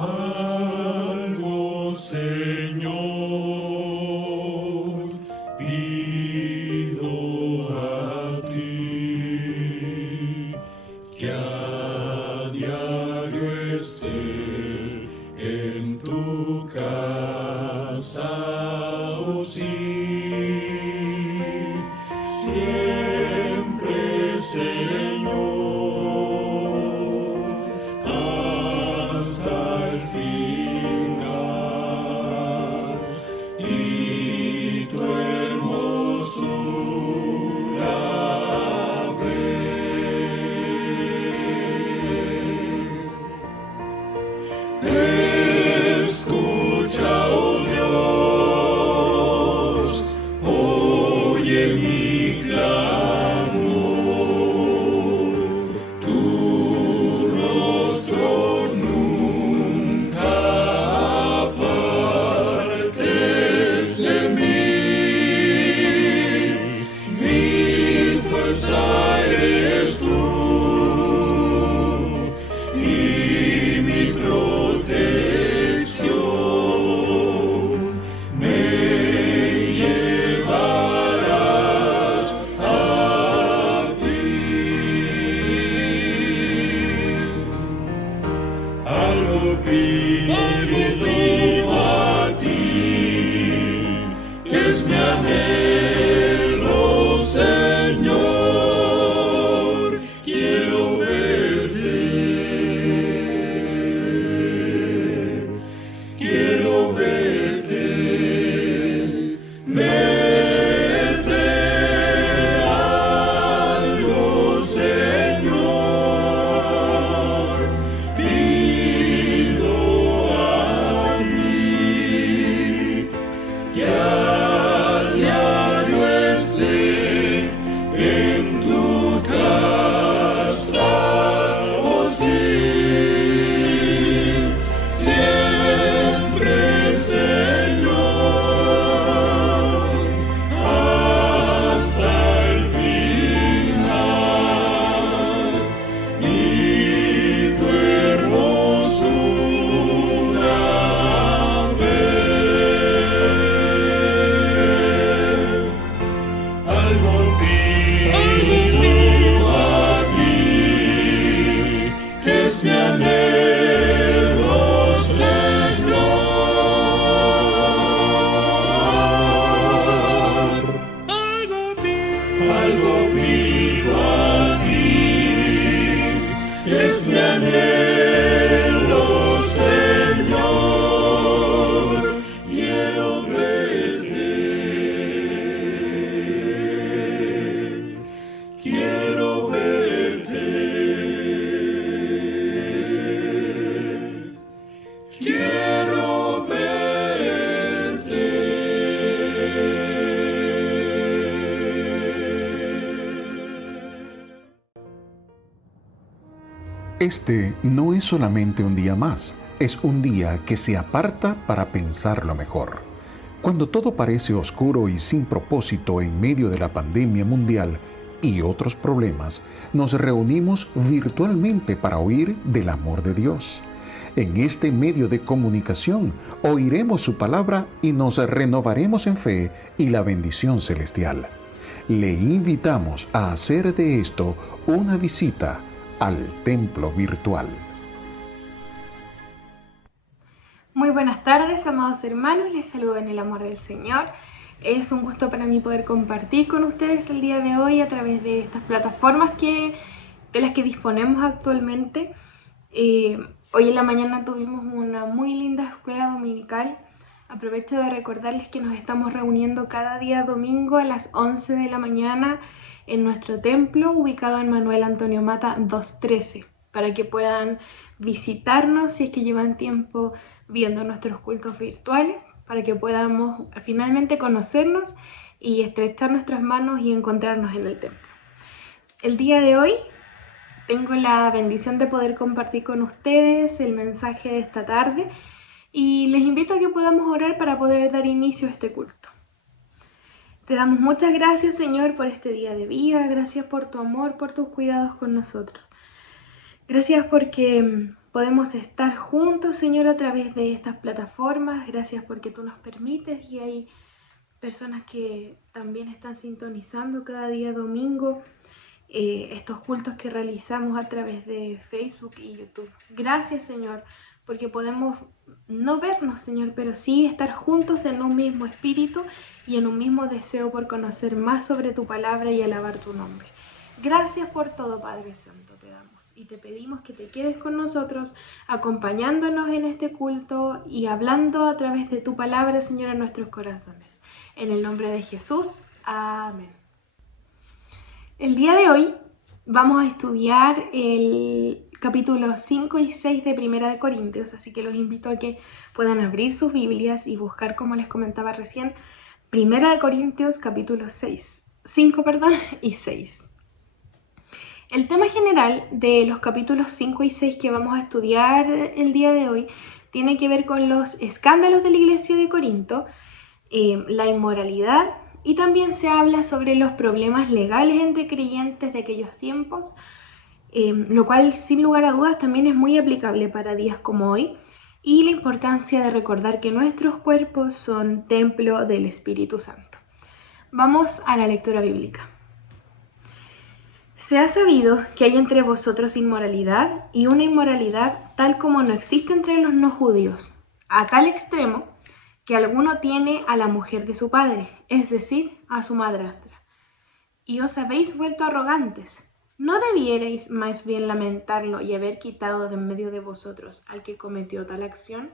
Algo, Señor, pido a ti, que a diario esté en tu casa, oh sí, siempre, Señor, hasta el final, y tu hermosura ver. Escucha, oh Dios, oye mi clamor, tu rostro nunca apartes de mí, mi fuerza eres tú y mi protección, me llevarás a ti. Algo pido a ti, es mi anhelo, Señor, quiero verte, quiero verte, verte. Algo, Señor, pido a ti, que a diario esté en tu casa, oh sí, siempre, Señor, hasta el final, y tu hermosura ver. Algo pido a ti, es mi anhelo, Señor. Algo pido a ti, es mi anhelo, Señor, quiero verte, quiero verte, quiero verte. Este no es solamente un día más, es un día que se aparta para pensarlo mejor. Cuando todo parece oscuro y sin propósito en medio de la pandemia mundial y otros problemas, nos reunimos virtualmente para oír del amor de Dios. En este medio de comunicación oiremos su palabra y nos renovaremos en fe y la bendición celestial. Le invitamos a hacer de esto una visita al templo virtual. Muy buenas tardes, amados hermanos, les saludo en el amor del Señor. Es un gusto para mí poder compartir con ustedes el día de hoy a través de estas plataformas de las que disponemos actualmente. Hoy en la mañana tuvimos una muy linda escuela dominical. Aprovecho de recordarles que nos estamos reuniendo cada día domingo a las 11 de la mañana en nuestro templo ubicado en Manuel Antonio Mata 213, para que puedan visitarnos si es que llevan tiempo viendo nuestros cultos virtuales, para que podamos finalmente conocernos y estrechar nuestras manos y encontrarnos en el templo. El día de hoy tengo la bendición de poder compartir con ustedes el mensaje de esta tarde y les invito a que podamos orar para poder dar inicio a este culto. Te damos muchas gracias, Señor, por este día de vida. Gracias por tu amor, por tus cuidados con nosotros. Gracias porque podemos estar juntos, Señor, a través de estas plataformas. Gracias porque tú nos permites, y hay personas que también están sintonizando cada día domingo estos cultos que realizamos a través de Facebook y YouTube. Gracias, Señor, porque podemos no vernos, Señor, pero sí estar juntos en un mismo espíritu y en un mismo deseo por conocer más sobre tu palabra y alabar tu nombre. Gracias por todo, Padre Santo, te damos y te pedimos que te quedes con nosotros, acompañándonos en este culto y hablando a través de tu palabra, Señor, en nuestros corazones. En el nombre de Jesús, amén. El día de hoy vamos a estudiar el capítulo 5 y 6 de Primera de Corintios, así que los invito a que puedan abrir sus Biblias y buscar, como les comentaba recién, Primera de Corintios capítulo 5 y 6. El tema general de los capítulos 5 y 6 que vamos a estudiar el día de hoy tiene que ver con los escándalos de la iglesia de Corinto, la inmoralidad, y también se habla sobre los problemas legales entre creyentes de aquellos tiempos, lo cual sin lugar a dudas también es muy aplicable para días como hoy, y la importancia de recordar que nuestros cuerpos son templo del Espíritu Santo. Vamos a la lectura bíblica. Se ha sabido que hay entre vosotros inmoralidad, y una inmoralidad tal como no existe entre los no judíos, a tal extremo que alguno tiene a la mujer de su padre, es decir, a su madrastra. Y os habéis vuelto arrogantes. ¿No debierais más bien lamentarlo y haber quitado de en medio de vosotros al que cometió tal acción?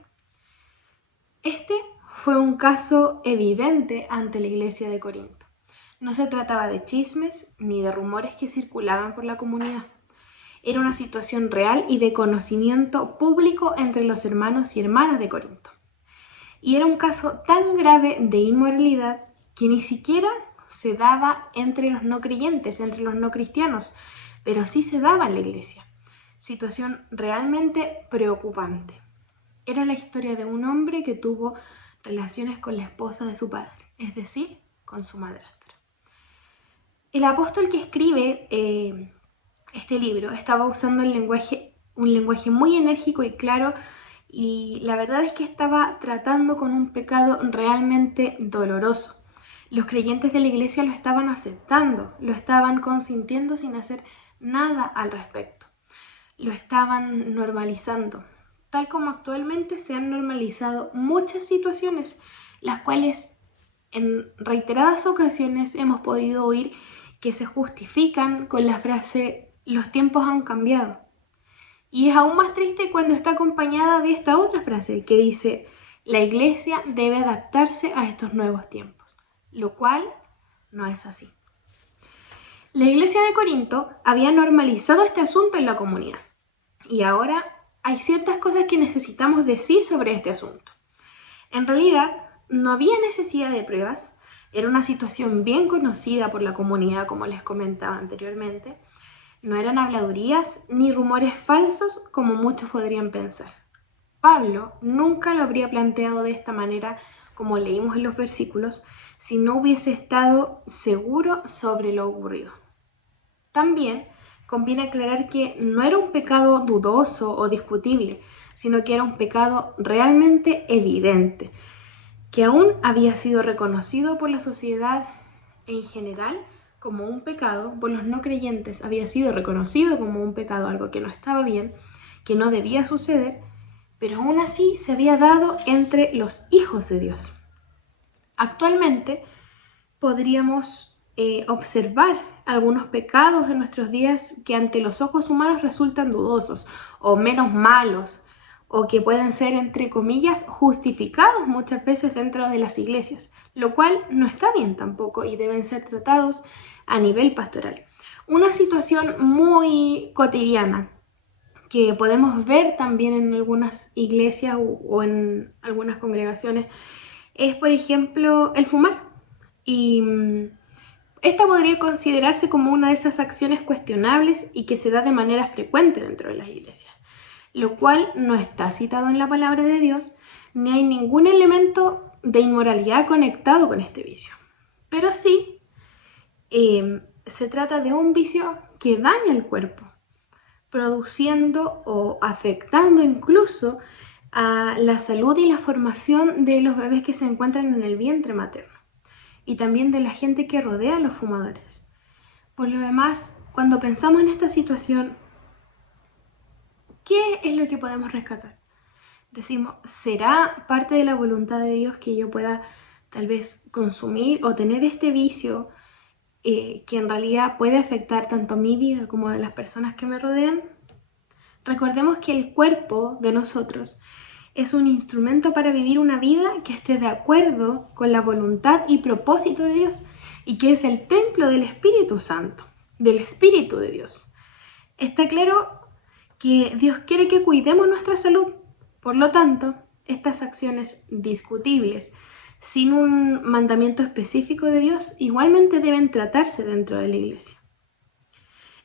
Este fue un caso evidente ante la iglesia de Corinto. No se trataba de chismes ni de rumores que circulaban por la comunidad. Era una situación real y de conocimiento público entre los hermanos y hermanas de Corinto. Y era un caso tan grave de inmoralidad que ni siquiera se daba entre los no creyentes, entre los no cristianos, pero sí se daba en la iglesia. Situación realmente preocupante. Era la historia de un hombre que tuvo relaciones con la esposa de su padre, es decir, con su madrastra. El apóstol que escribe este libro estaba usando un lenguaje muy enérgico y claro, y la verdad es que estaba tratando con un pecado realmente doloroso. Los creyentes de la iglesia lo estaban aceptando, lo estaban consintiendo sin hacer nada al respecto. Lo estaban normalizando, tal como actualmente se han normalizado muchas situaciones, las cuales en reiteradas ocasiones hemos podido oír que se justifican con la frase «los tiempos han cambiado». Y es aún más triste cuando está acompañada de esta otra frase que dice «la iglesia debe adaptarse a estos nuevos tiempos», lo cual no es así. La iglesia de Corinto había normalizado este asunto en la comunidad y ahora hay ciertas cosas que necesitamos decir sobre este asunto. En realidad, no había necesidad de pruebas. Era una situación bien conocida por la comunidad, como les comentaba anteriormente. No eran habladurías ni rumores falsos como muchos podrían pensar. Pablo nunca lo habría planteado de esta manera, como leímos en los versículos, si no hubiese estado seguro sobre lo ocurrido. También conviene aclarar que no era un pecado dudoso o discutible, sino que era un pecado realmente evidente, que aún había sido reconocido por la sociedad en general como un pecado, por los no creyentes había sido reconocido como un pecado, algo que no estaba bien, que no debía suceder, pero aún así se había dado entre los hijos de Dios. Actualmente podríamos observar algunos pecados de nuestros días que ante los ojos humanos resultan dudosos o menos malos, o que pueden ser, entre comillas, justificados muchas veces dentro de las iglesias, lo cual no está bien tampoco y deben ser tratados a nivel pastoral. Una situación muy cotidiana que podemos ver también en algunas iglesias o en algunas congregaciones es, por ejemplo, el fumar. Y esta podría considerarse como una de esas acciones cuestionables y que se da de manera frecuente dentro de las iglesias, lo cual no está citado en la palabra de Dios, ni hay ningún elemento de inmoralidad conectado con este vicio. Pero sí, se trata de un vicio que daña el cuerpo, produciendo o afectando incluso a la salud y la formación de los bebés que se encuentran en el vientre materno y también de la gente que rodea a los fumadores. Por lo demás, cuando pensamos en esta situación, ¿qué es lo que podemos rescatar? Decimos, ¿será parte de la voluntad de Dios que yo pueda tal vez consumir o tener este vicio que en realidad puede afectar tanto mi vida como de las personas que me rodean? Recordemos que el cuerpo de nosotros es un instrumento para vivir una vida que esté de acuerdo con la voluntad y propósito de Dios y que es el templo del Espíritu Santo, del Espíritu de Dios. Está claro que Dios quiere que cuidemos nuestra salud. Por lo tanto, estas acciones discutibles, sin un mandamiento específico de Dios, igualmente deben tratarse dentro de la iglesia.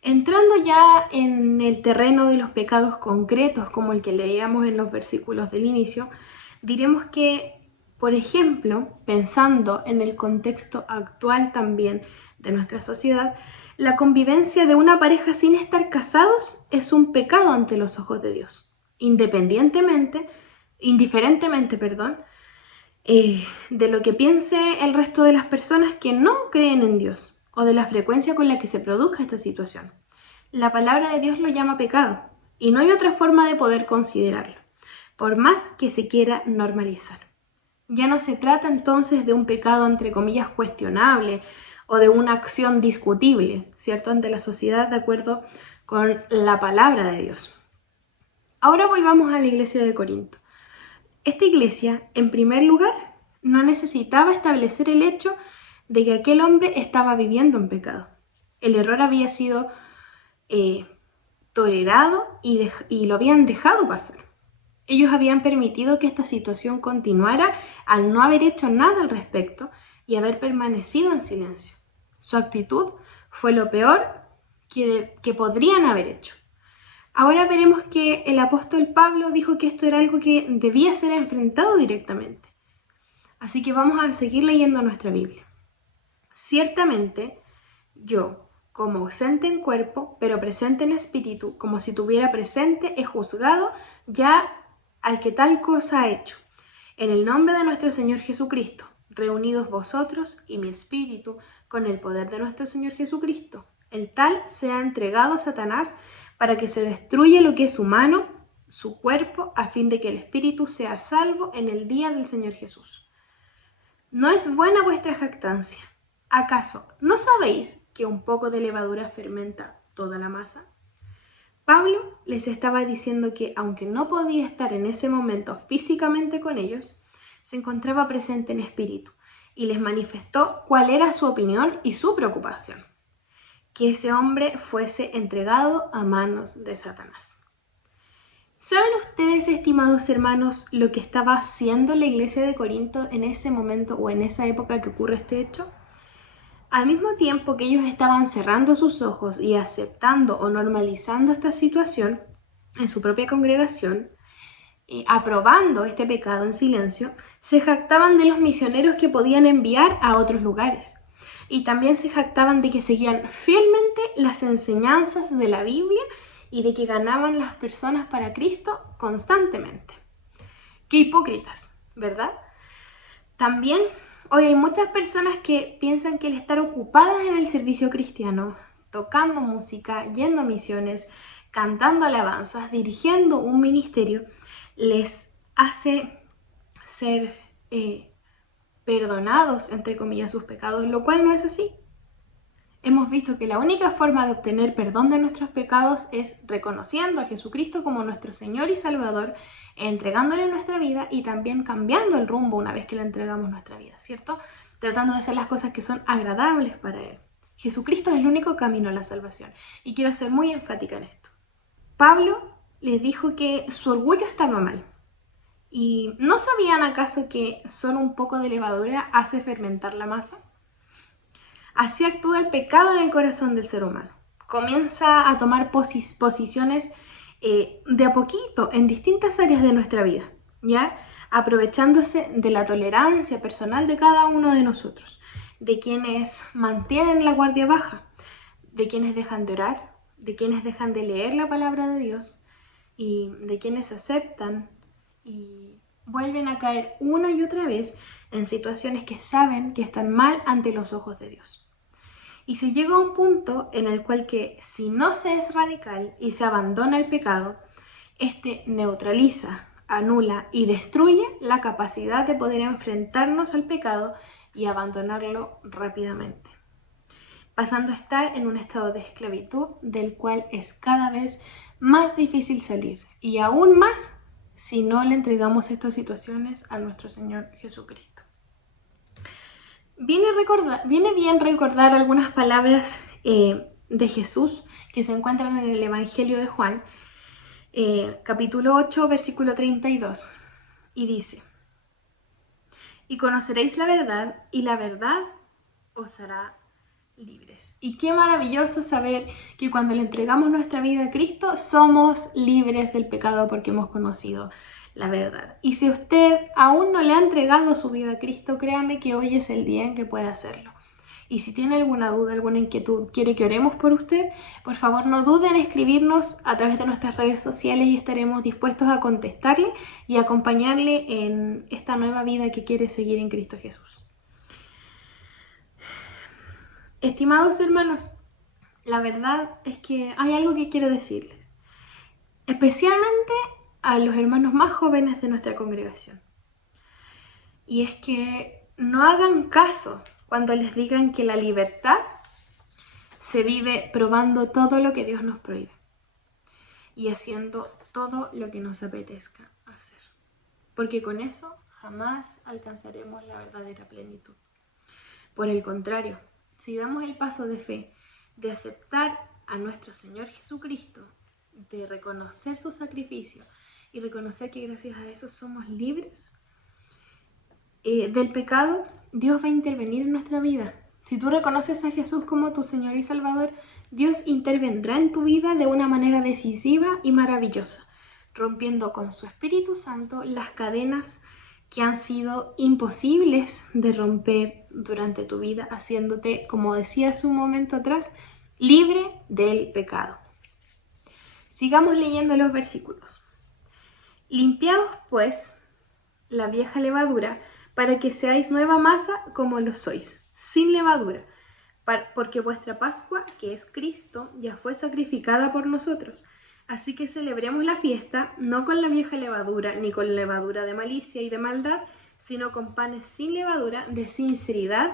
Entrando ya en el terreno de los pecados concretos, como el que leíamos en los versículos del inicio, diremos que, por ejemplo, pensando en el contexto actual también de nuestra sociedad, la convivencia de una pareja sin estar casados es un pecado ante los ojos de Dios, indiferentemente, de lo que piense el resto de las personas que no creen en Dios o de la frecuencia con la que se produzca esta situación. La palabra de Dios lo llama pecado y no hay otra forma de poder considerarlo, por más que se quiera normalizar. Ya no se trata entonces de un pecado entre comillas cuestionable o de una acción discutible, ¿cierto?, ante la sociedad de acuerdo con la palabra de Dios. Ahora volvamos a la iglesia de Corinto. Esta iglesia, en primer lugar, no necesitaba establecer el hecho de que aquel hombre estaba viviendo en pecado. El error había sido tolerado y lo habían dejado pasar. Ellos habían permitido que esta situación continuara al no haber hecho nada al respecto y haber permanecido en silencio. Su actitud fue lo peor que podrían haber hecho. Ahora veremos que el apóstol Pablo dijo que esto era algo que debía ser enfrentado directamente. Así que vamos a seguir leyendo nuestra Biblia. Ciertamente, yo, como ausente en cuerpo, pero presente en espíritu, como si tuviera presente, he juzgado ya al que tal cosa ha hecho. En el nombre de nuestro Señor Jesucristo, reunidos vosotros y mi espíritu, con el poder de nuestro Señor Jesucristo, el tal sea entregado a Satanás para que se destruya lo que es humano, su cuerpo, a fin de que el espíritu sea salvo en el día del Señor Jesús. ¿No es buena vuestra jactancia? ¿Acaso no sabéis que un poco de levadura fermenta toda la masa? Pablo les estaba diciendo que, aunque no podía estar en ese momento físicamente con ellos, se encontraba presente en espíritu y les manifestó cuál era su opinión y su preocupación: que ese hombre fuese entregado a manos de Satanás. ¿Saben ustedes, estimados hermanos, lo que estaba haciendo la iglesia de Corinto en ese momento o en esa época que ocurre este hecho? Al mismo tiempo que ellos estaban cerrando sus ojos y aceptando o normalizando esta situación en su propia congregación, aprobando este pecado en silencio, se jactaban de los misioneros que podían enviar a otros lugares. Y también se jactaban de que seguían fielmente las enseñanzas de la Biblia y de que ganaban las personas para Cristo constantemente. ¡Qué hipócritas!, ¿verdad? También hoy hay muchas personas que piensan que el estar ocupadas en el servicio cristiano, tocando música, yendo a misiones, cantando alabanzas, dirigiendo un ministerio, les hace ser perdonados, entre comillas, sus pecados, lo cual no es así. Hemos visto que la única forma de obtener perdón de nuestros pecados es reconociendo a Jesucristo como nuestro Señor y Salvador, entregándole nuestra vida y también cambiando el rumbo una vez que le entregamos nuestra vida, ¿cierto? Tratando de hacer las cosas que son agradables para Él. Jesucristo es el único camino a la salvación y quiero ser muy enfática en esto. Pablo les dijo que su orgullo estaba mal. ¿Y no sabían acaso que solo un poco de levadura hace fermentar la masa? Así actúa el pecado en el corazón del ser humano. Comienza a tomar posiciones de a poquito en distintas áreas de nuestra vida, ¿ya? Aprovechándose de la tolerancia personal de cada uno de nosotros, de quienes mantienen la guardia baja, de quienes dejan de orar, de quienes dejan de leer la palabra de Dios y de quienes aceptan y vuelven a caer una y otra vez en situaciones que saben que están mal ante los ojos de Dios. Y se llega a un punto en el cual que si no se es radical y se abandona el pecado, este neutraliza, anula y destruye la capacidad de poder enfrentarnos al pecado y abandonarlo rápidamente, pasando a estar en un estado de esclavitud del cual es cada vez más difícil salir, y aún más si no le entregamos estas situaciones a nuestro Señor Jesucristo. Viene bien recordar algunas palabras de Jesús que se encuentran en el Evangelio de Juan, capítulo 8, versículo 32, y dice: y conoceréis la verdad, y la verdad os hará libres. Y qué maravilloso saber que cuando le entregamos nuestra vida a Cristo somos libres del pecado porque hemos conocido la verdad. Y si usted aún no le ha entregado su vida a Cristo, créame que hoy es el día en que puede hacerlo. Y si tiene alguna duda, alguna inquietud, quiere que oremos por usted, por favor no dude en escribirnos a través de nuestras redes sociales y estaremos dispuestos a contestarle y acompañarle en esta nueva vida que quiere seguir en Cristo Jesús. Estimados hermanos, la verdad es que hay algo que quiero decirles, especialmente a los hermanos más jóvenes de nuestra congregación. Y es que no hagan caso cuando les digan que la libertad se vive probando todo lo que Dios nos prohíbe y haciendo todo lo que nos apetezca hacer, porque con eso jamás alcanzaremos la verdadera plenitud. Por el contrario, si damos el paso de fe, de aceptar a nuestro Señor Jesucristo, de reconocer su sacrificio y reconocer que gracias a eso somos libres del pecado, Dios va a intervenir en nuestra vida. Si tú reconoces a Jesús como tu Señor y Salvador, Dios intervendrá en tu vida de una manera decisiva y maravillosa, rompiendo con su Espíritu Santo las cadenas que han sido imposibles de romper durante tu vida, haciéndote, como decía hace un momento atrás, libre del pecado. Sigamos leyendo los versículos. Limpiaos, pues, la vieja levadura, para que seáis nueva masa como lo sois, sin levadura, porque vuestra Pascua, que es Cristo, ya fue sacrificada por nosotros. Así que celebremos la fiesta, no con la vieja levadura, ni con levadura de malicia y de maldad, sino con panes sin levadura, de sinceridad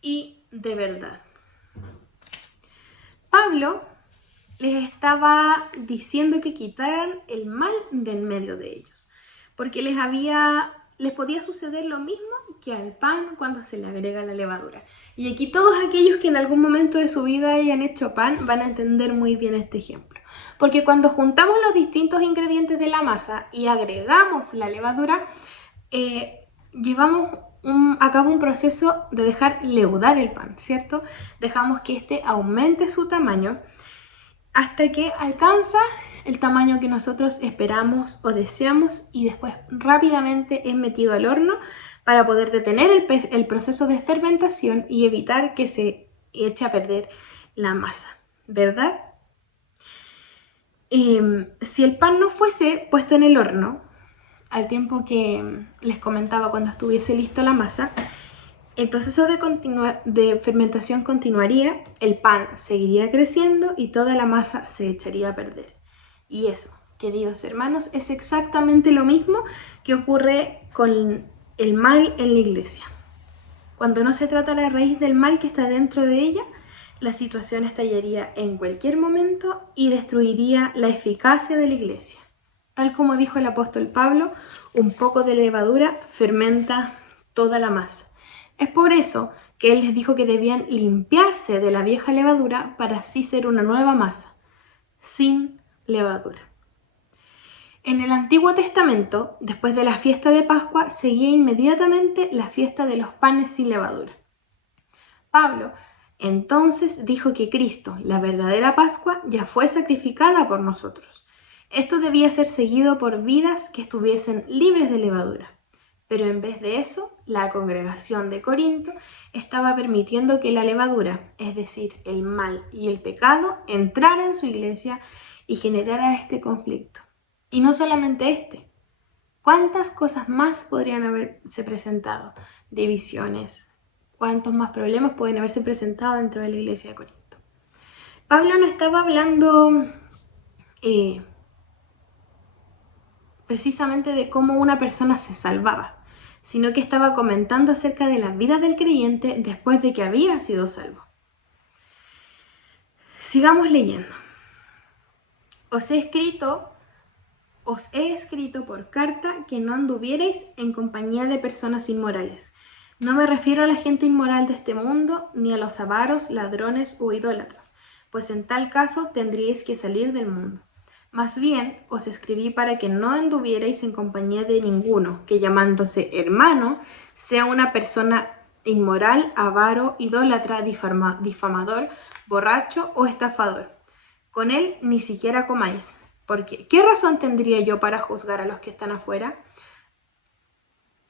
y de verdad. Pablo les estaba diciendo que quitaran el mal de en medio de ellos, porque les podía suceder lo mismo que al pan cuando se le agrega la levadura. Y aquí todos aquellos que en algún momento de su vida hayan hecho pan van a entender muy bien este ejemplo. Porque cuando juntamos los distintos ingredientes de la masa y agregamos la levadura, llevamos a cabo un proceso de dejar leudar el pan, ¿cierto? Dejamos que éste aumente su tamaño hasta que alcanza el tamaño que nosotros esperamos o deseamos y después rápidamente es metido al horno para poder detener el proceso de fermentación y evitar que se eche a perder la masa, ¿verdad? Si el pan no fuese puesto en el horno, al tiempo que les comentaba cuando estuviese listo la masa, el proceso de fermentación continuaría, el pan seguiría creciendo y toda la masa se echaría a perder. Y eso, queridos hermanos, es exactamente lo mismo que ocurre con el mal en la iglesia. Cuando no se trata la raíz del mal que está dentro de ella, la situación estallaría en cualquier momento y destruiría la eficacia de la iglesia. Tal como dijo el apóstol Pablo, un poco de levadura fermenta toda la masa. Es por eso que él les dijo que debían limpiarse de la vieja levadura para así ser una nueva masa, sin levadura. En el Antiguo Testamento, después de la fiesta de Pascua, seguía inmediatamente la fiesta de los panes sin levadura. Pablo entonces dijo que Cristo, la verdadera Pascua, ya fue sacrificada por nosotros. Esto debía ser seguido por vidas que estuviesen libres de levadura. Pero en vez de eso, la congregación de Corinto estaba permitiendo que la levadura, es decir, el mal y el pecado, entrara en su iglesia y generara este conflicto. Y no solamente este. ¿Cuántas cosas más podrían haberse presentado? Divisiones. ¿Cuántos más problemas pueden haberse presentado dentro de la iglesia de Corinto? Pablo no estaba hablando precisamente de cómo una persona se salvaba, sino que estaba comentando acerca de la vida del creyente después de que había sido salvo. Sigamos leyendo. Os he escrito por carta que no anduvierais en compañía de personas inmorales. No me refiero a la gente inmoral de este mundo, ni a los avaros, ladrones o idólatras, pues en tal caso tendríais que salir del mundo. Más bien, os escribí para que no anduvierais en compañía de ninguno, que llamándose hermano, sea una persona inmoral, avaro, idólatra, difamador, borracho o estafador. Con él ni siquiera comáis, porque ¿qué razón tendría yo para juzgar a los que están afuera?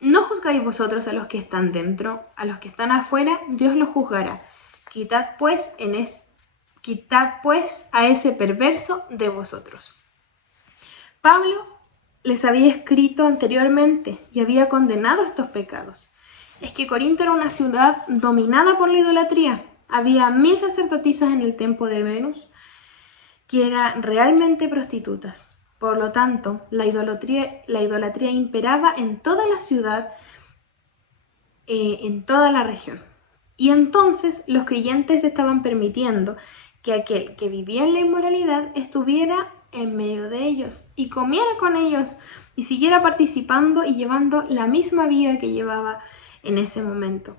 ¿No juzgáis vosotros a los que están dentro? A los que están afuera, Dios los juzgará. Quitad pues a ese perverso de vosotros. Pablo les había escrito anteriormente y había condenado estos pecados. Es que Corinto era una ciudad dominada por la idolatría. Había 1000 sacerdotisas en el templo de Venus que eran realmente prostitutas. Por lo tanto, la idolatría imperaba en toda la ciudad, en toda la región. Y entonces los creyentes estaban permitiendo que aquel que vivía en la inmoralidad estuviera en medio de ellos y comiera con ellos y siguiera participando y llevando la misma vida que llevaba en ese momento.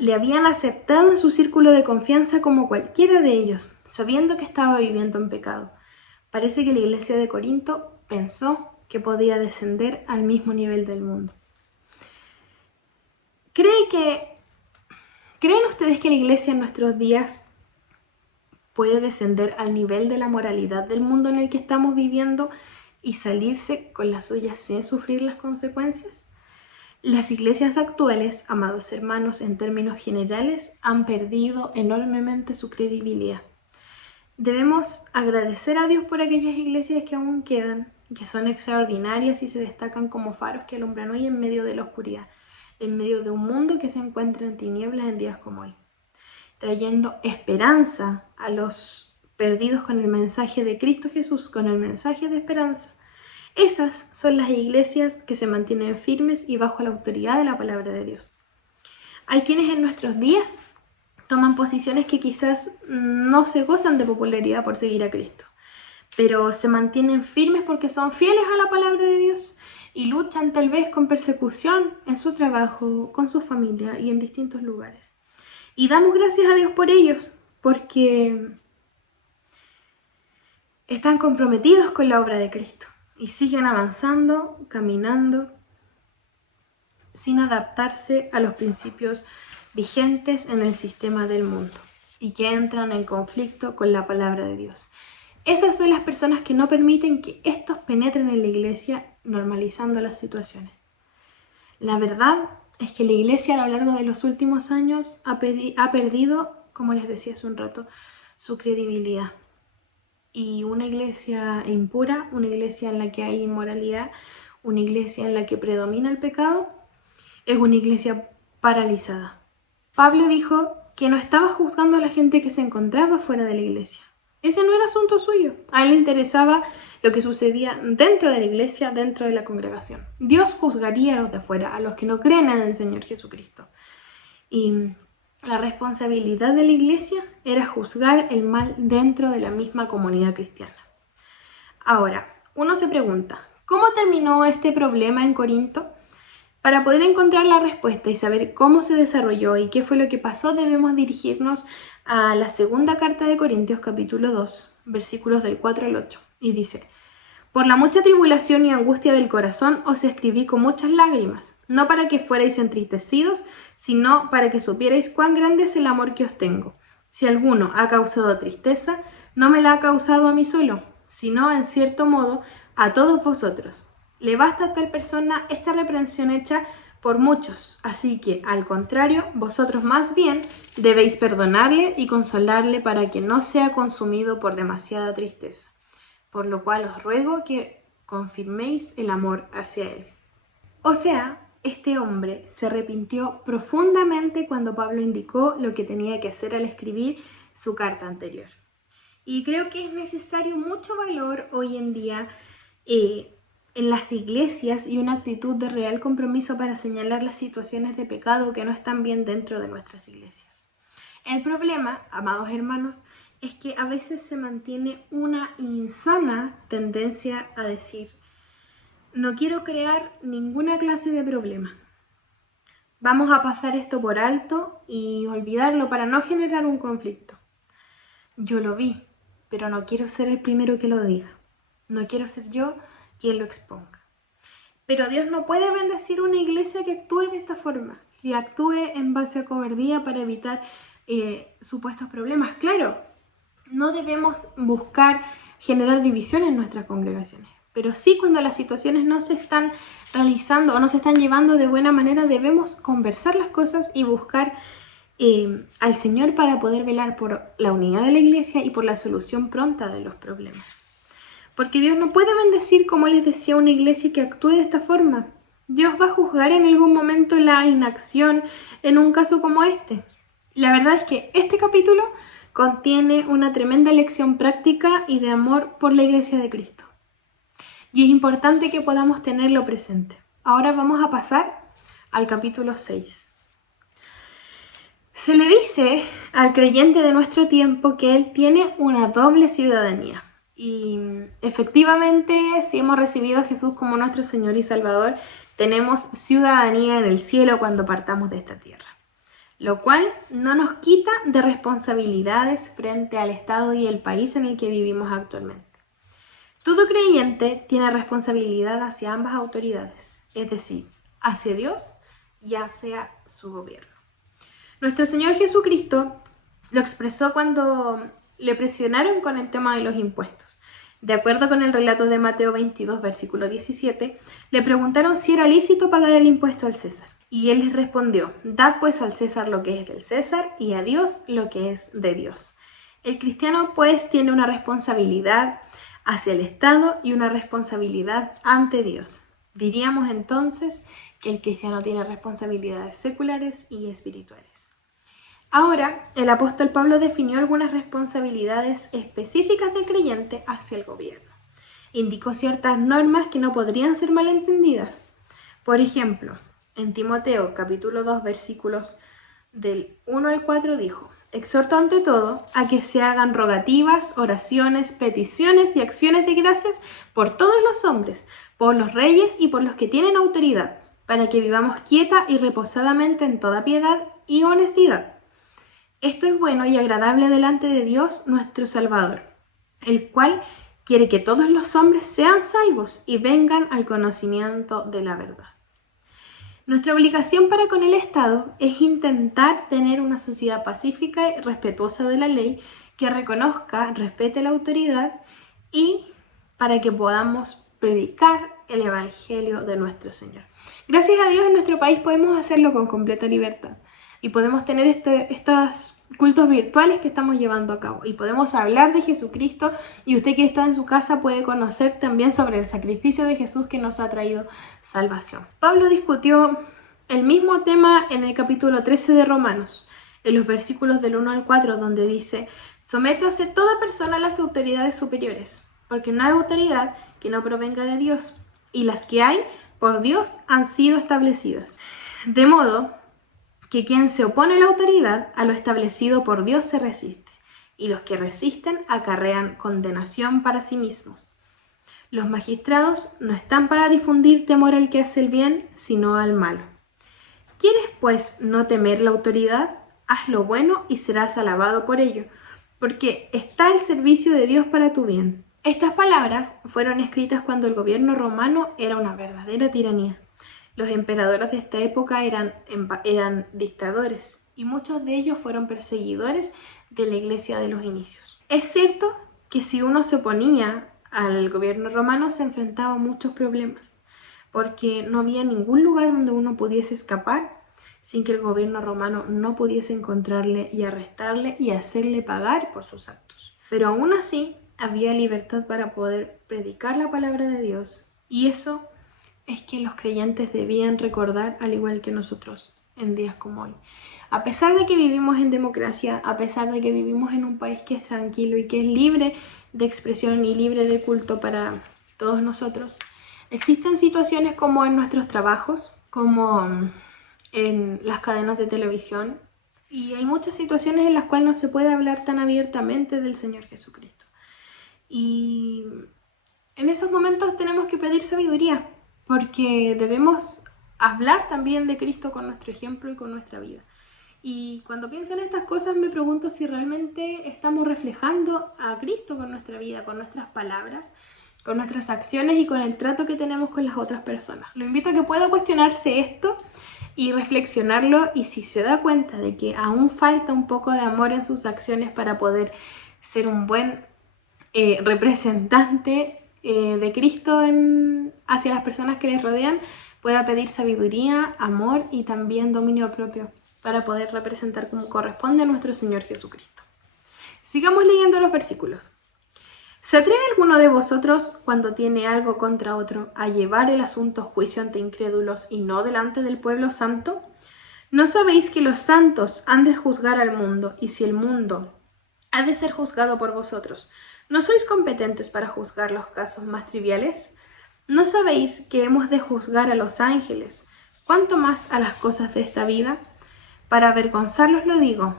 Le habían aceptado en su círculo de confianza como cualquiera de ellos, sabiendo que estaba viviendo en pecado. Parece que la iglesia de Corinto pensó que podía descender al mismo nivel del mundo. ¿Creen ustedes que la iglesia en nuestros días puede descender al nivel de la moralidad del mundo en el que estamos viviendo y salirse con la suya sin sufrir las consecuencias? Las iglesias actuales, amados hermanos, en términos generales, han perdido enormemente su credibilidad. Debemos agradecer a Dios por aquellas iglesias que aún quedan, que son extraordinarias y se destacan como faros que alumbran hoy en medio de la oscuridad, en medio de un mundo que se encuentra en tinieblas en días como hoy, trayendo esperanza a los perdidos con el mensaje de Cristo Jesús, con el mensaje de esperanza. Esas son las iglesias que se mantienen firmes y bajo la autoridad de la palabra de Dios. Hay quienes en nuestros días toman posiciones que quizás no se gozan de popularidad por seguir a Cristo, pero se mantienen firmes porque son fieles a la palabra de Dios y luchan tal vez con persecución en su trabajo, con su familia y en distintos lugares. Y damos gracias a Dios por ellos, porque están comprometidos con la obra de Cristo y siguen avanzando, caminando, sin adaptarse a los principios vigentes en el sistema del mundo y que entran en conflicto con la palabra de Dios. Esas son las personas que no permiten que estos penetren en la iglesia, normalizando las situaciones. La verdad es que la iglesia a lo largo de los últimos años ha perdido, como les decía hace un rato, su credibilidad. Y una iglesia impura, una iglesia en la que hay inmoralidad, una iglesia en la que predomina el pecado, es una iglesia paralizada. Pablo dijo que no estaba juzgando a la gente que se encontraba fuera de la iglesia. Ese no era asunto suyo. A él le interesaba lo que sucedía dentro de la iglesia, dentro de la congregación. Dios juzgaría a los de afuera, a los que no creen en el Señor Jesucristo. Y la responsabilidad de la iglesia era juzgar el mal dentro de la misma comunidad cristiana. Ahora, uno se pregunta, ¿cómo terminó este problema en Corinto? Para poder encontrar la respuesta y saber cómo se desarrolló y qué fue lo que pasó, debemos dirigirnos a la segunda carta de Corintios, capítulo 2, versículos del 4 al 8. Y dice: por la mucha tribulación y angustia del corazón os escribí con muchas lágrimas, no para que fuerais entristecidos, sino para que supierais cuán grande es el amor que os tengo. Si alguno ha causado tristeza, no me la ha causado a mí solo, sino en cierto modo a todos vosotros. Le basta a tal persona esta reprensión hecha por muchos, así que, al contrario, vosotros más bien debéis perdonarle y consolarle para que no sea consumido por demasiada tristeza, por lo cual os ruego que confirméis el amor hacia él. O sea, este hombre se arrepintió profundamente cuando Pablo indicó lo que tenía que hacer al escribir su carta anterior. Y creo que es necesario mucho valor hoy en día en las iglesias y una actitud de real compromiso para señalar las situaciones de pecado que no están bien dentro de nuestras iglesias. El problema, amados hermanos, es que a veces se mantiene una insana tendencia a decir: no quiero crear ninguna clase de problema. Vamos a pasar esto por alto y olvidarlo para no generar un conflicto. Yo lo vi, pero no quiero ser el primero que lo diga. No quiero ser yo quien lo exponga. Pero Dios no puede bendecir una iglesia que actúe de esta forma, que actúe en base a cobardía para evitar supuestos problemas. Claro, no debemos buscar generar división en nuestras congregaciones, pero sí, cuando las situaciones no se están realizando o no se están llevando de buena manera, debemos conversar las cosas y buscar al Señor para poder velar por la unidad de la iglesia y por la solución pronta de los problemas. Porque Dios no puede bendecir, como les decía, una iglesia que actúe de esta forma. Dios va a juzgar en algún momento la inacción en un caso como este. La verdad es que este capítulo contiene una tremenda lección práctica y de amor por la iglesia de Cristo. Y es importante que podamos tenerlo presente. Ahora vamos a pasar al capítulo 6. Se le dice al creyente de nuestro tiempo que él tiene una doble ciudadanía. Y efectivamente, si hemos recibido a Jesús como nuestro Señor y Salvador, tenemos ciudadanía en el cielo cuando partamos de esta tierra. Lo cual no nos quita de responsabilidades frente al estado y el país en el que vivimos actualmente. Todo creyente tiene responsabilidad hacia ambas autoridades, es decir, hacia Dios y hacia su gobierno. Nuestro Señor Jesucristo lo expresó cuando le presionaron con el tema de los impuestos. De acuerdo con el relato de Mateo 22, versículo 17, le preguntaron si era lícito pagar el impuesto al César. Y él les respondió: dad pues al César lo que es del César y a Dios lo que es de Dios. El cristiano pues tiene una responsabilidad hacia el Estado y una responsabilidad ante Dios. Diríamos entonces que el cristiano tiene responsabilidades seculares y espirituales. Ahora, el apóstol Pablo definió algunas responsabilidades específicas del creyente hacia el gobierno. Indicó ciertas normas que no podrían ser malentendidas. Por ejemplo, en Timoteo capítulo 2 versículos del 1 al 4 dijo: exhorto ante todo a que se hagan rogativas, oraciones, peticiones y acciones de gracias por todos los hombres, por los reyes y por los que tienen autoridad, para que vivamos quieta y reposadamente en toda piedad y honestidad. Esto es bueno y agradable delante de Dios nuestro Salvador, el cual quiere que todos los hombres sean salvos y vengan al conocimiento de la verdad. Nuestra obligación para con el Estado es intentar tener una sociedad pacífica y respetuosa de la ley, que reconozca, respete la autoridad y para que podamos predicar el Evangelio de nuestro Señor. Gracias a Dios en nuestro país podemos hacerlo con completa libertad. Y podemos tener estos cultos virtuales que estamos llevando a cabo. Y podemos hablar de Jesucristo. Y usted que está en su casa puede conocer también sobre el sacrificio de Jesús que nos ha traído salvación. Pablo discutió el mismo tema en el capítulo 13 de Romanos, en los versículos del 1 al 4, donde dice: sométase toda persona a las autoridades superiores, porque no hay autoridad que no provenga de Dios, y las que hay por Dios han sido establecidas. De modo que quien se opone a la autoridad, a lo establecido por Dios se resiste, y los que resisten acarrean condenación para sí mismos. Los magistrados no están para difundir temor al que hace el bien, sino al malo. ¿Quieres, pues, no temer la autoridad? Haz lo bueno y serás alabado por ello, porque está el servicio de Dios para tu bien. Estas palabras fueron escritas cuando el gobierno romano era una verdadera tiranía. Los emperadores de esta época eran dictadores y muchos de ellos fueron perseguidores de la iglesia de los inicios. Es cierto que si uno se oponía al gobierno romano se enfrentaba a muchos problemas. porque no había ningún lugar donde uno pudiese escapar sin que el gobierno romano no pudiese encontrarle y arrestarle y hacerle pagar por sus actos. Pero aún así había libertad para poder predicar la palabra de Dios, y eso es que los creyentes debían recordar, al igual que nosotros en días como hoy. A pesar de que vivimos en democracia, a pesar de que vivimos en un país que es tranquilo y que es libre de expresión y libre de culto para todos nosotros, existen situaciones como en nuestros trabajos, como en las cadenas de televisión, y hay muchas situaciones en las cuales no se puede hablar tan abiertamente del Señor Jesucristo. Y en esos momentos tenemos que pedir sabiduría, porque debemos hablar también de Cristo con nuestro ejemplo y con nuestra vida. Y cuando pienso en estas cosas me pregunto si realmente estamos reflejando a Cristo con nuestra vida, con nuestras palabras, con nuestras acciones y con el trato que tenemos con las otras personas. Lo invito a que pueda cuestionarse esto y reflexionarlo, y si se da cuenta de que aún falta un poco de amor en sus acciones para poder ser un buen representante de Cristo hacia las personas que les rodean, pueda pedir sabiduría, amor y también dominio propio para poder representar como corresponde a nuestro Señor Jesucristo. Sigamos leyendo los versículos. ¿Se atreve alguno de vosotros, cuando tiene algo contra otro, a llevar el asunto a juicio ante incrédulos y no delante del pueblo santo? ¿No sabéis que los santos han de juzgar al mundo, y si el mundo ha de ser juzgado por vosotros, ¿no sois competentes para juzgar los casos más triviales? ¿No sabéis que hemos de juzgar a los ángeles, cuánto más a las cosas de esta vida? Para avergonzarlos lo digo,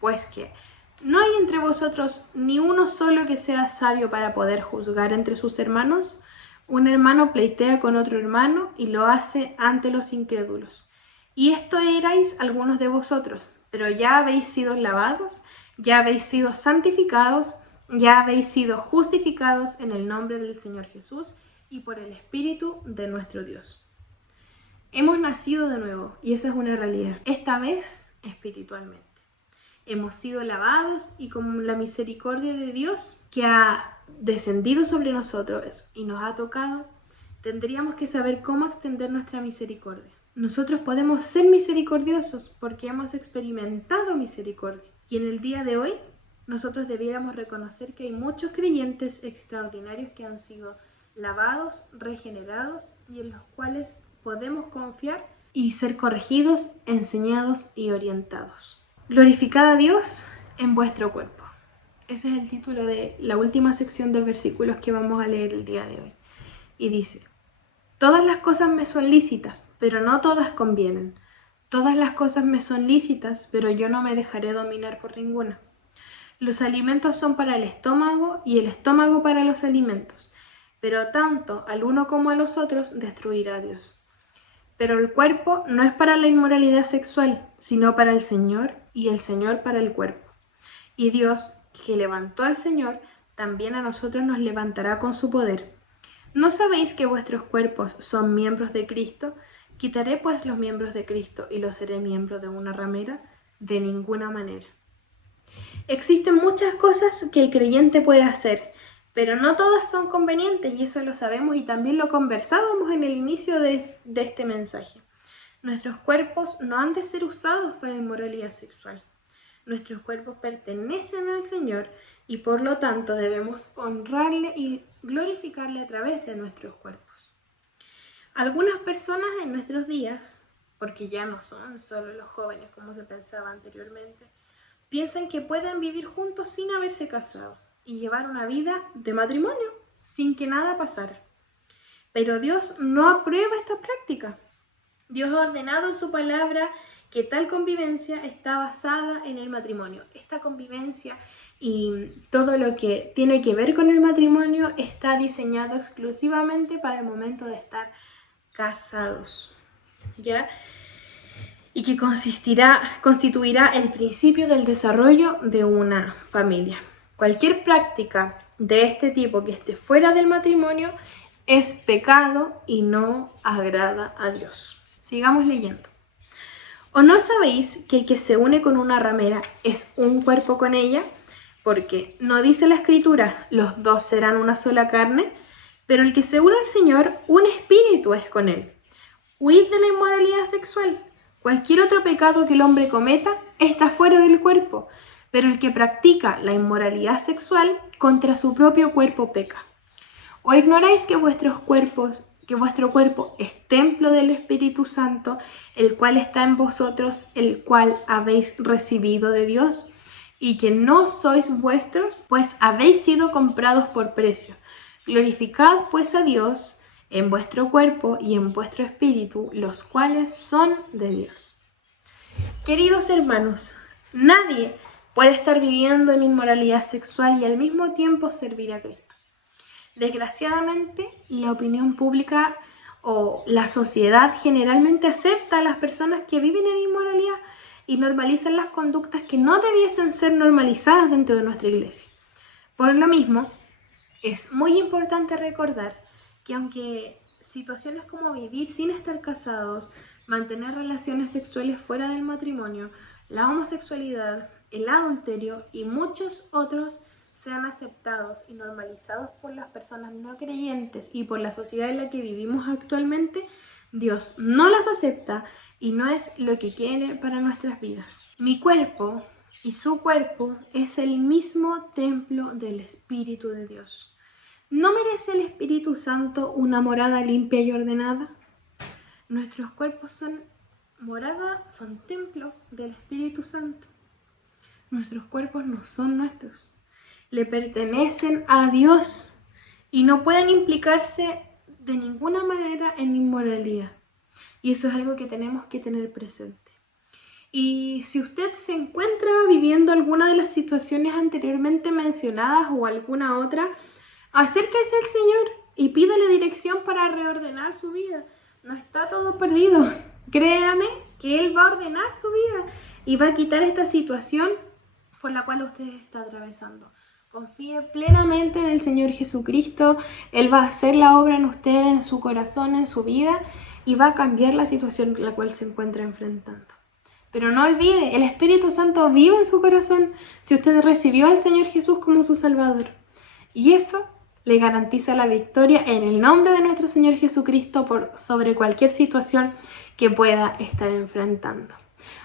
pues que ¿no hay entre vosotros ni uno solo que sea sabio para poder juzgar entre sus hermanos? Un hermano pleitea con otro hermano y lo hace ante los incrédulos. Y esto erais algunos de vosotros, pero ya habéis sido lavados, ya habéis sido santificados, ya habéis sido justificados en el nombre del Señor Jesús y por el Espíritu de nuestro Dios. Hemos nacido de nuevo, y esa es una realidad, esta vez espiritualmente. Hemos sido lavados, y con la misericordia de Dios que ha descendido sobre nosotros y nos ha tocado, tendríamos que saber cómo extender nuestra misericordia. Nosotros podemos ser misericordiosos porque hemos experimentado misericordia. Y en el día de hoy, nosotros debiéramos reconocer que hay muchos creyentes extraordinarios que han sido lavados, regenerados, y en los cuales podemos confiar y ser corregidos, enseñados y orientados. Glorificad a Dios en vuestro cuerpo. Ese es el título de la última sección de versículos que vamos a leer el día de hoy. Y dice: todas las cosas me son lícitas, pero no todas convienen. Todas las cosas me son lícitas, pero yo no me dejaré dominar por ninguna. Los alimentos son para el estómago y el estómago para los alimentos, pero tanto al uno como a los otros destruirá Dios. Pero el cuerpo no es para la inmoralidad sexual, sino para el Señor, y el Señor para el cuerpo. Y Dios, que levantó al Señor, también a nosotros nos levantará con su poder. ¿No sabéis que vuestros cuerpos son miembros de Cristo? ¿Quitaré pues los miembros de Cristo y los haré miembros de una ramera? De ninguna manera. Existen muchas cosas que el creyente puede hacer, pero no todas son convenientes, y eso lo sabemos y también lo conversábamos en el inicio de este mensaje. Nuestros cuerpos no han de ser usados para inmoralidad sexual. Nuestros cuerpos pertenecen al Señor y por lo tanto debemos honrarle y glorificarle a través de nuestros cuerpos. Algunas personas en nuestros días, porque ya no son solo los jóvenes como se pensaba anteriormente, piensan que pueden vivir juntos sin haberse casado y llevar una vida de matrimonio sin que nada pasara. Pero Dios no aprueba esta práctica. Dios ha ordenado en su palabra que tal convivencia está basada en el matrimonio. Esta convivencia y todo lo que tiene que ver con el matrimonio está diseñado exclusivamente para el momento de estar casados, ¿ya? Y que constituirá el principio del desarrollo de una familia. Cualquier práctica de este tipo que esté fuera del matrimonio es pecado y no agrada a Dios. Sigamos leyendo. ¿O no sabéis que el que se une con una ramera es un cuerpo con ella? Porque ¿no dice la Escritura, los dos serán una sola carne? Pero el que se une al Señor, un espíritu es con él. Huid de la inmoralidad sexual. Cualquier otro pecado que el hombre cometa está fuera del cuerpo, pero el que practica la inmoralidad sexual contra su propio cuerpo peca. ¿O ignoráis que vuestro cuerpo es templo del Espíritu Santo, el cual está en vosotros, el cual habéis recibido de Dios, y que no sois vuestros, pues habéis sido comprados por precio? Glorificad pues a Dios en vuestro cuerpo y en vuestro espíritu, los cuales son de Dios. Queridos hermanos, nadie puede estar viviendo en inmoralidad sexual y al mismo tiempo servir a Cristo. Desgraciadamente, la opinión pública o la sociedad generalmente acepta a las personas que viven en inmoralidad y normalizan las conductas que no debiesen ser normalizadas dentro de nuestra iglesia. Por lo mismo, es muy importante recordar que aunque situaciones como vivir sin estar casados, mantener relaciones sexuales fuera del matrimonio, la homosexualidad, el adulterio y muchos otros sean aceptados y normalizados por las personas no creyentes y por la sociedad en la que vivimos actualmente, Dios no las acepta y no es lo que quiere para nuestras vidas. Mi cuerpo y su cuerpo es el mismo templo del Espíritu de Dios. ¿No merece el Espíritu Santo una morada limpia y ordenada? Nuestros cuerpos son templos del Espíritu Santo. Nuestros cuerpos no son nuestros. Le pertenecen a Dios y no pueden implicarse de ninguna manera en inmoralidad. Y eso es algo que tenemos que tener presente. Y si usted se encuentra viviendo alguna de las situaciones anteriormente mencionadas o alguna otra, acérquese al Señor y pídale dirección para reordenar su vida. No está todo perdido. Créame que Él va a ordenar su vida y va a quitar esta situación por la cual usted está atravesando. Confíe plenamente en el Señor Jesucristo. Él va a hacer la obra en usted, en su corazón, en su vida, y va a cambiar la situación en la cual se encuentra enfrentando. Pero no olvide, el Espíritu Santo vive en su corazón si usted recibió al Señor Jesús como su Salvador. Y eso le garantiza la victoria en el nombre de nuestro Señor Jesucristo sobre cualquier situación que pueda estar enfrentando.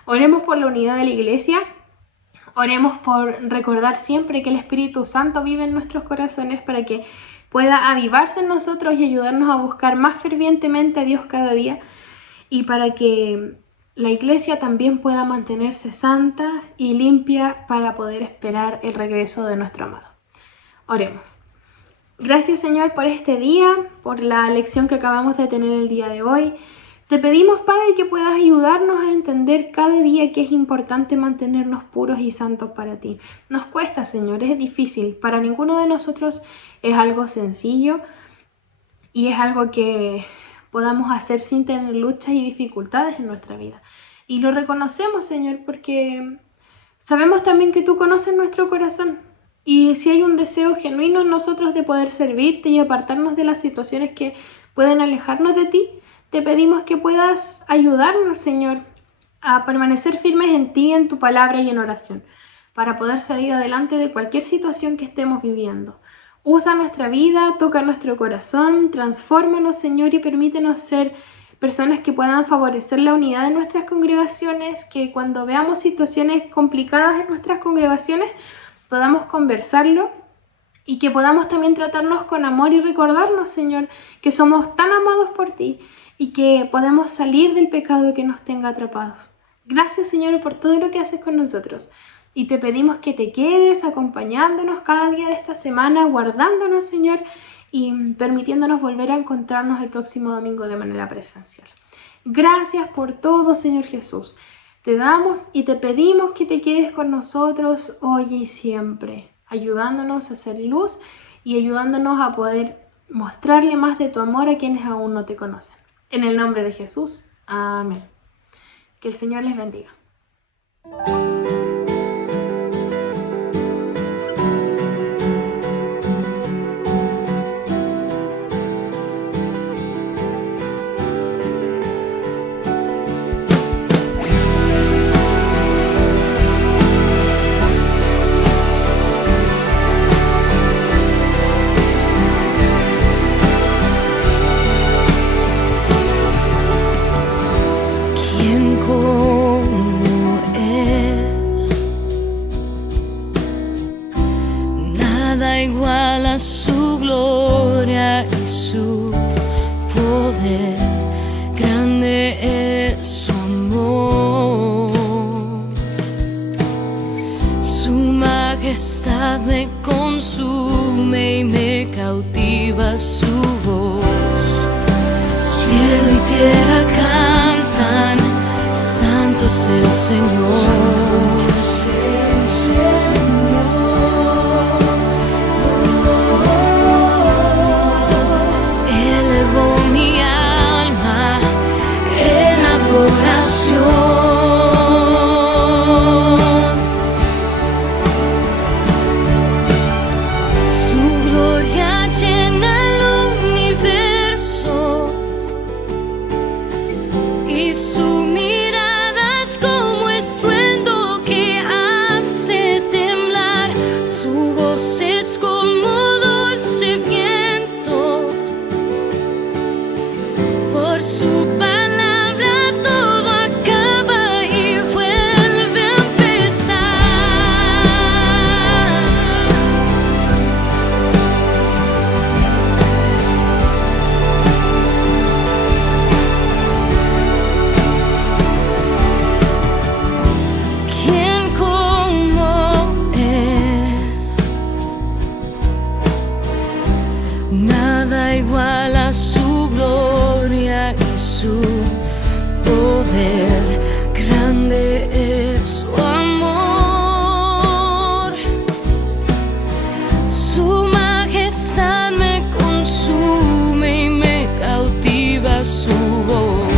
Oremos por la unidad de la iglesia. Oremos por recordar siempre que el Espíritu Santo vive en nuestros corazones para que pueda avivarse en nosotros y ayudarnos a buscar más fervientemente a Dios cada día, y para que la iglesia también pueda mantenerse santa y limpia para poder esperar el regreso de nuestro amado. Oremos. Gracias, Señor, por este día, por la lección que acabamos de tener el día de hoy. Te pedimos, Padre, que puedas ayudarnos a entender cada día que es importante mantenernos puros y santos para ti. Nos cuesta, Señor, es difícil. Para ninguno de nosotros es algo sencillo y es algo que podamos hacer sin tener luchas y dificultades en nuestra vida. Y lo reconocemos, Señor, porque sabemos también que tú conoces nuestro corazón. Y si hay un deseo genuino en nosotros de poder servirte y apartarnos de las situaciones que pueden alejarnos de ti, te pedimos que puedas ayudarnos, Señor, a permanecer firmes en ti, en tu palabra y en oración, para poder salir adelante de cualquier situación que estemos viviendo. Usa nuestra vida, toca nuestro corazón, transfórmanos, Señor, y permítenos ser personas que puedan favorecer la unidad de nuestras congregaciones, que cuando veamos situaciones complicadas en nuestras congregaciones podamos conversarlo y que podamos también tratarnos con amor y recordarnos, Señor, que somos tan amados por ti y que podemos salir del pecado que nos tenga atrapados. Gracias, Señor, por todo lo que haces con nosotros. Y te pedimos que te quedes acompañándonos cada día de esta semana, guardándonos, Señor, y permitiéndonos volver a encontrarnos el próximo domingo de manera presencial. Gracias por todo, Señor Jesús. Te damos y te pedimos que te quedes con nosotros hoy y siempre, ayudándonos a hacer luz y ayudándonos a poder mostrarle más de tu amor a quienes aún no te conocen. En el nombre de Jesús. Amén. Que el Señor les bendiga. Nada iguala su gloria y su poder, grande es su amor. Su majestad me consume y me cautiva su voz. Cielo y tierra cantan, santo es el Señor. Elevó mi alma en adoración. Su gloria llena el universo y su mirada es como estruendo que hace temblar. Su voz es como dulce viento. Por su palabra todo acaba y vuelve a empezar. ¿Quién como Él? Nada igual a su gloria y su poder, grande es su amor. Su majestad me consume y me cautiva su voz.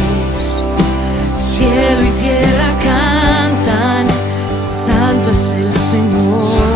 Cielo y tierra cantan, santo es el Señor.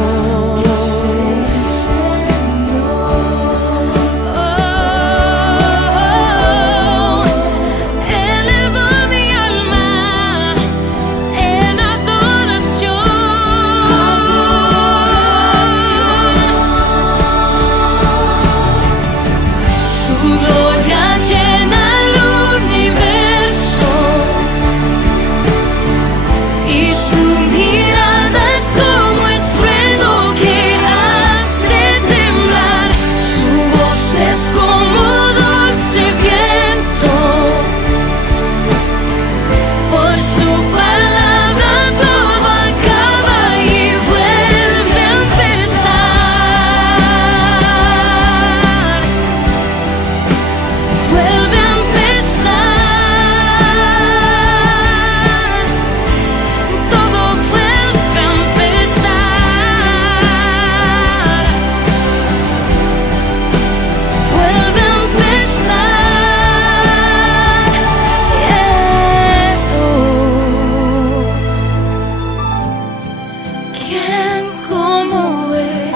¿Quién como Él?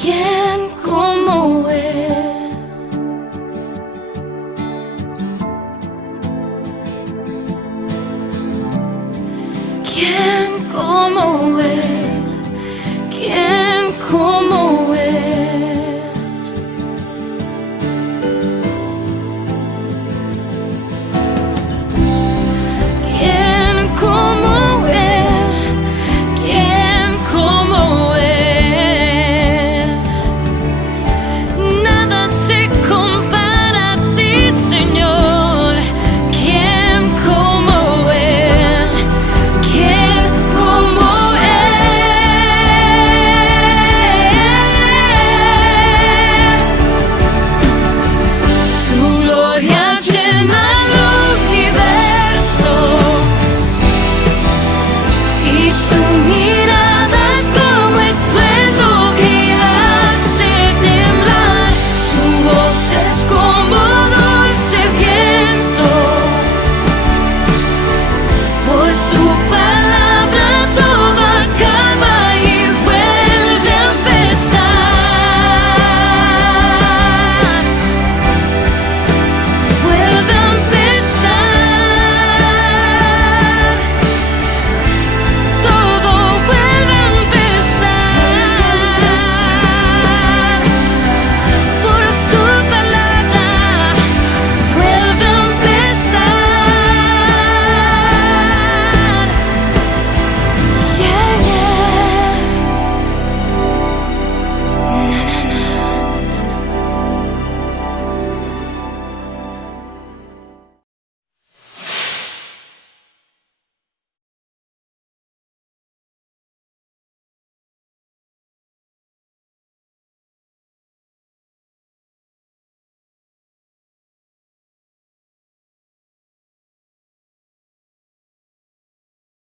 ¿Quién